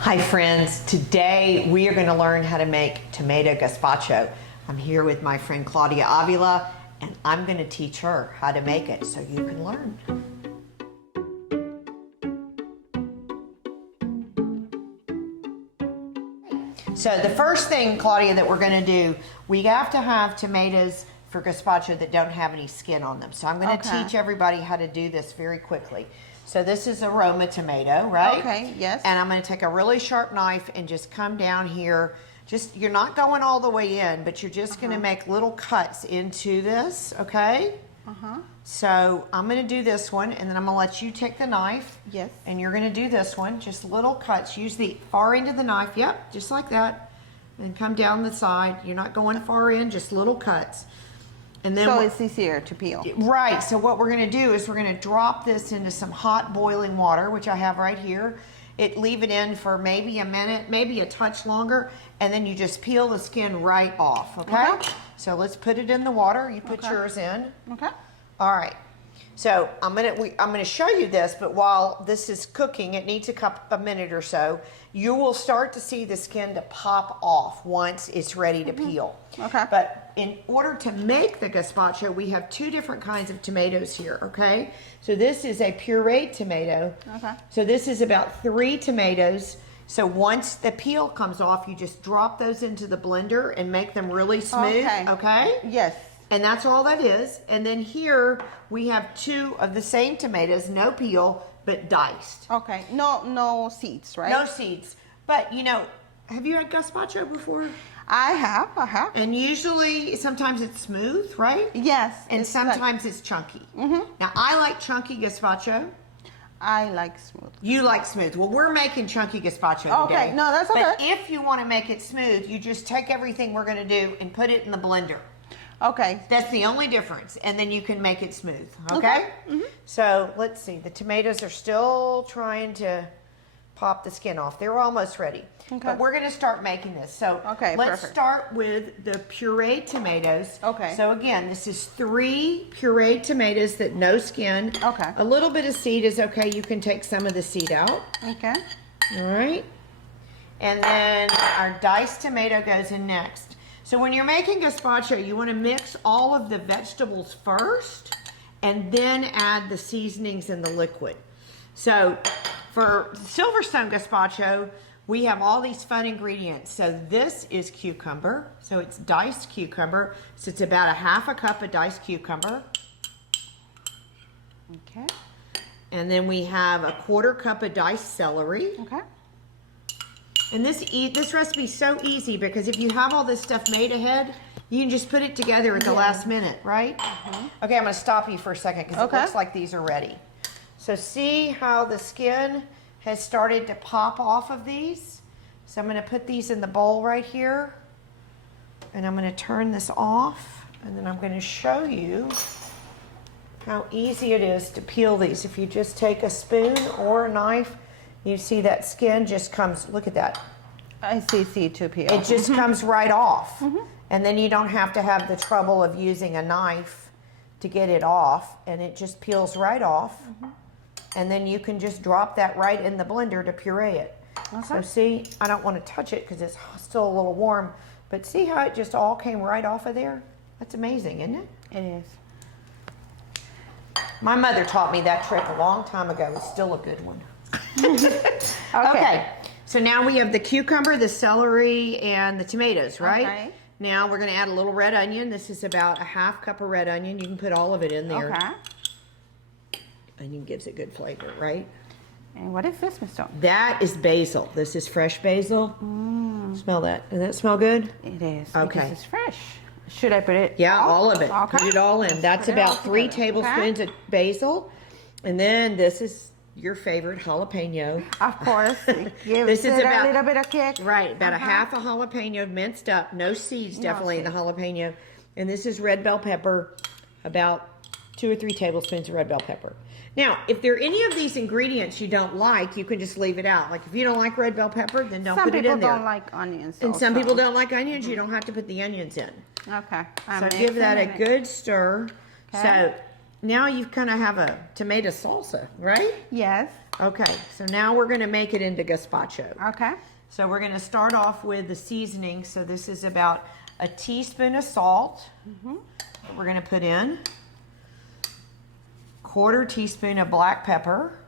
Hi friends, today we are going to learn how to make tomato gazpacho. I'm here with my friend Claudia Avila and I'm going to teach her how to make it so you can learn. So the first thing, Claudia, that we're going to do, we have to have tomatoes for gazpacho that don't have any skin on them. So I'm going to teach everybody how to do this very quickly. So this is a Roma tomato, right? Okay, yes. And I'm going to take a really sharp knife and just come down here. You're not going all the way in, but you're just going to make little cuts into this, okay? So I'm going to do this one, and then I'm going to let you take the knife. Yes. And you're going to do this one, just little cuts. Use the far end of the knife, yep, just like that. And come down the side. You're not going far in, just little cuts. And then so it's easier to peel. Right, so what we're going to do is we're going to drop this into some hot boiling water, which I have right here. Leave it in for maybe a minute, maybe a touch longer, and then you just peel the skin right off, okay? So let's put it in the water. You put yours in. Okay. All right. So I'm gonna show you this, but while this is cooking, it needs a minute or so. You will start to see the skin to pop off once it's ready to peel. Okay. But in order to make the gazpacho, we have two different kinds of tomatoes here, okay? So this is a pureed tomato. Okay. So this is about 3 tomatoes. So once the peel comes off, you just drop those into the blender and make them really smooth, okay? Yes. And that's all that is. And then here we have 2 of the same tomatoes, no peel, but diced. Okay. No seeds, right? No seeds. But you know, have you had gazpacho before? I have. And usually, sometimes it's smooth, right? Yes. And sometimes it's chunky. Now, I like chunky gazpacho. I like smooth. You like smooth. Well, we're making chunky gazpacho today. Okay, no, that's okay. But if you want to make it smooth, you just take everything we're going to do and put it in the blender. Okay. That's the only difference, and then you can make it smooth, okay? So let's see, the tomatoes are still trying to pop the skin off. They're almost ready. But we're gonna start making this. So let's start with the pureed tomatoes. Okay. So again, this is 3 pureed tomatoes that no skin. Okay. A little bit of seed is okay. You can take some of the seed out. Okay. All right. And then our diced tomato goes in next. So when you're making gazpacho, you want to mix all of the vegetables first and then add the seasonings and the liquid. So for Silverstone gazpacho, we have all these fun ingredients. So this is cucumber. So it's diced cucumber. So it's about a half a cup of diced cucumber. Okay. And then we have a 1/4 cup of diced celery. Okay. And this recipe is so easy because if you have all this stuff made ahead, you can just put it together at the last minute, right? Okay, I'm going to stop you for a second because it looks like these are ready. So see how the skin has started to pop off of these? So I'm going to put these in the bowl right here. And I'm going to turn this off. And then I'm going to show you how easy it is to peel these. If you just take a spoon or a knife, you see that skin just comes, look at that. It's easy to peel. It just comes right off. And then you don't have to have the trouble of using a knife to get it off. And it just peels right off. And then you can just drop that right in the blender to puree it. So see, I don't want to touch it because it's still a little warm. But see how it just all came right off of there? That's amazing, isn't it? It is. My mother taught me that trick a long time ago. It's still a good one. Okay, so now we have the cucumber, the celery, and the tomatoes, right? Okay. Now we're going to add a little red onion. This is about a half cup of red onion. You can put all of it in there. Okay. Onion gives it good flavor, right? And what is this, Miss Stone? That is basil. This is fresh basil. Smell that. Does that smell good? It is. Okay. Because it's fresh. Should I put it? Yeah, all of it. Okay. Put it all in. That's about 3 tablespoons of basil. And then this is your favorite jalapeno. Of course. It gives This is it about a little bit of kick. Right, about a half a jalapeno minced up, no seeds definitely in the jalapeno. And this is red bell pepper, about 2 or 3 tablespoons of red bell pepper. Now, if there are any of these ingredients you don't like, you can just leave it out. Like if you don't like red bell pepper, then don't put it in there. Some people don't like onions. And some people don't like onions. You don't have to put the onions in. Okay. So give that a good stir. Okay. So now you kind of have a tomato salsa, right? Yes. Okay, so now we're going to make it into gazpacho. Okay. So we're going to start off with the seasoning. So this is about a teaspoon of salt that we're going to put in. 1/4 teaspoon of black pepper.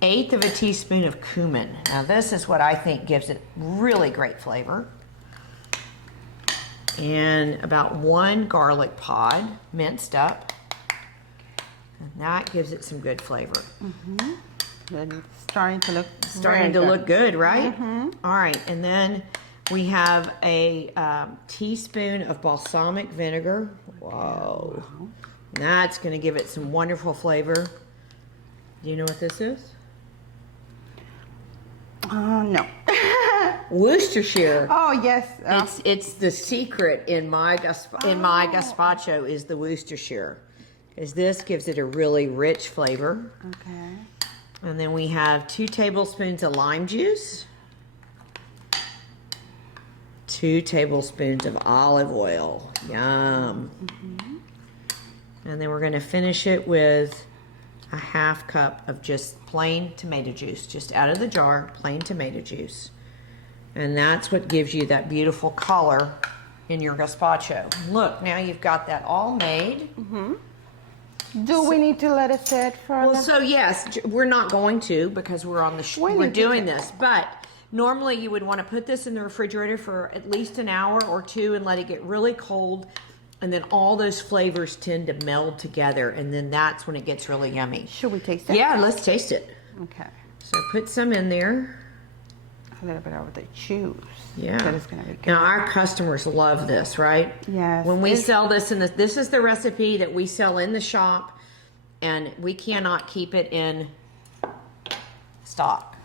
1/8 of a teaspoon of cumin. Now this is what I think gives it really great flavor. And about 1 garlic pod, minced up. And that gives it some good flavor. It's starting to look Look good, right? All right, and then we have a teaspoon of balsamic vinegar. Whoa. That's going to give it some wonderful flavor. Do you know what this is? No. Worcestershire. Oh yes. It's the secret in my gazpacho is the Worcestershire, because this gives it a really rich flavor. Okay. And then we have 2 tablespoons of lime juice, 2 tablespoons of olive oil. Yum. And then we're going to finish it with a 1/2 cup of just plain tomato juice, just out of the jar, plain tomato juice. And that's what gives you that beautiful color in your gazpacho. Look, now you've got that all made. Do we need to let it sit for? Well, so yes, we're not going to, because we're on the we're doing this, but normally you would want to put this in the refrigerator for at least an hour or 2 and let it get really cold, and then all those flavors tend to meld together, and then that's when it gets really yummy. Should we taste it? Yeah, let's taste it. Okay. So put some in there. A little bit of the juice. Yeah. That is gonna be good. Now our customers love this, right? Yes. When we sell this in this is the recipe that we sell in the shop, and we cannot keep it in stock.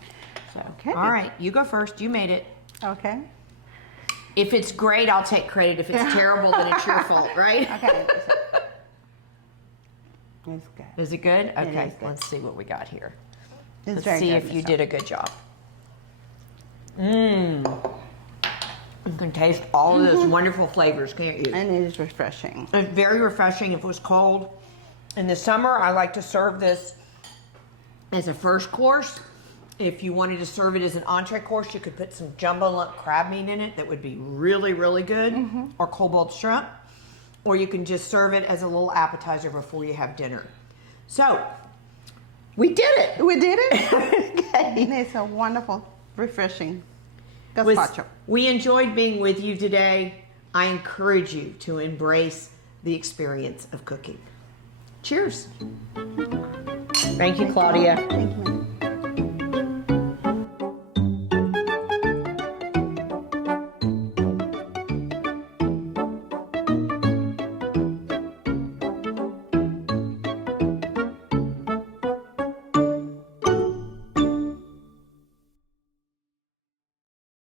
So, Okay. all right, you go first. You made it. Okay. If it's great, I'll take credit. If it's terrible, then it's your fault, right? Okay. It's good. Is it good? Okay, is good. let's see what we got here. It's Let's very see good, if you Michelle. did a good job. You can taste all of those wonderful flavors, can't you? And it is refreshing. It's very refreshing if it was cold. In the summer, I like to serve this as a first course. If you wanted to serve it as an entree course, you could put some jumbo lump crab meat in it. That would be really, really good. Or cobalt shrimp. Or you can just serve it as a little appetizer before you have dinner. So, we did it. We did it. Okay. And it's a wonderful, refreshing gazpacho. We enjoyed being with you today. I encourage you to embrace the experience of cooking. Cheers. Thank you, Claudia. Thank you.